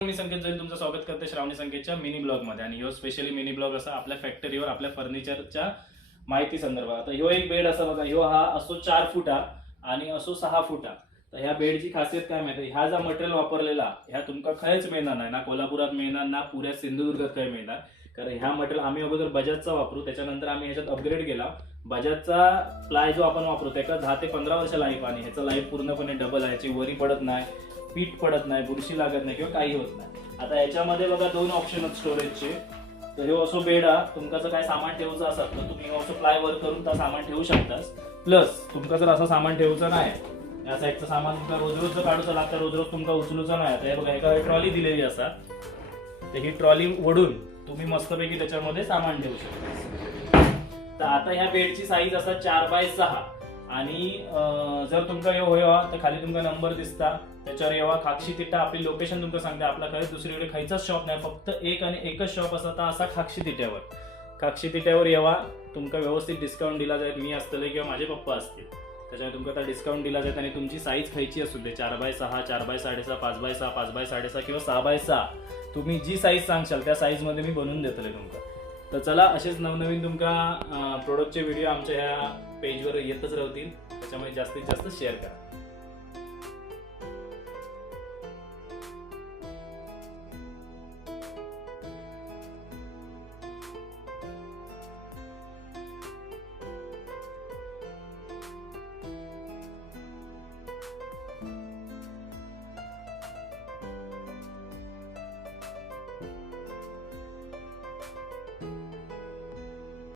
मी संकेत जाईल तुमचं स्वागत करते श्रावणी संकेतच्या मिनी ब्लॉग मध्ये. आणि ह्यो स्पेशली मिनी ब्लॉग असा आपल्या फॅक्टरीवर आपल्या फर्निचरच्या माहिती संदर्भात. आता ह्यो एक बेड असा बघा, ह्यो हा असो 4 फुटा आणि असो 6 फुटा. तर ह्या बेडची खासियत काय माहिती, ह्या जा मटेरियल वापरलेला ह्या तुमका खयच मिळणार नाही, ना कोल्हापुरात मिळणार ना पुऱ्या सिंधुदुर्गात काही मिळणार. कारण ह्या मटेरियल आम्ही अगोदर बजाजचा वापरू, त्याच्यानंतर आम्ही ह्याच्यात अपग्रेड केला. बजाजचा प्लाय जो आपण वापरू त्याला 10 ते 15 वर्ष लाईफ, आणि ह्याचं लाईफ पूर्णपणे डबल आहे. याची वरी पडत नाही, पीठ पडत नाही, बुरशी लागत नाही किंवा काही होत नाही. आता याच्यामध्ये बघा 2 ऑप्शन आहेत स्टोरेजचे. तर हे असो बेड हा, तुमका जर काय सामान ठेवूचं असत तर तुम्ही असं प्लाय वर करून त्या सामान ठेवू शकतास. प्लस तुमका जर असं सामान ठेवूचं नाही, या साईडचं सामान तुमका रोज रोज काढूचं लागतं, रोज रोज तुमका उचलूचं नाही. आता हे बघा एका ट्रॉली दिलेली असा, तर ही ट्रॉली ओढून तुम्ही मस्तपैकी त्याच्यामध्ये सामान ठेवू शकता. तर आता ह्या बेडची साईज असा 4x6, आणि जर तुमका हे होय तर खाली तुमका नंबर दिसता, त्याच्यावर येवा. खाक्षी तिट्टा आपली लोकेशन तुमका सांगते. आपला खरंच दुसरीकडे खायचाच शॉप नाही, फक्त एक आणि एकच शॉप असा तर असा खाक्षी तिट्यावर येवा. तुमका व्यवस्थित डिस्काउंट दिला जाईल. मी असतले किंवा माझे पप्पा असतील, त्याच्यामुळे तुमका आता डिस्काउंट दिला जाईल. आणि तुमची साईज खायची असू दे 4x6, 4x6.5, 5x6, 5x6.5 किंवा 6x6, तुम्ही जी साईज सांगशाल त्या साईज मध्ये मी बनवून देतले तुमका. तर चला, असेच नवनवीन तुमका प्रोडक्टचे व्हिडिओ आमच्या ह्या पेजवर येतच राहतील, त्याच्यामुळे जास्तीत जास्त शेअर करा.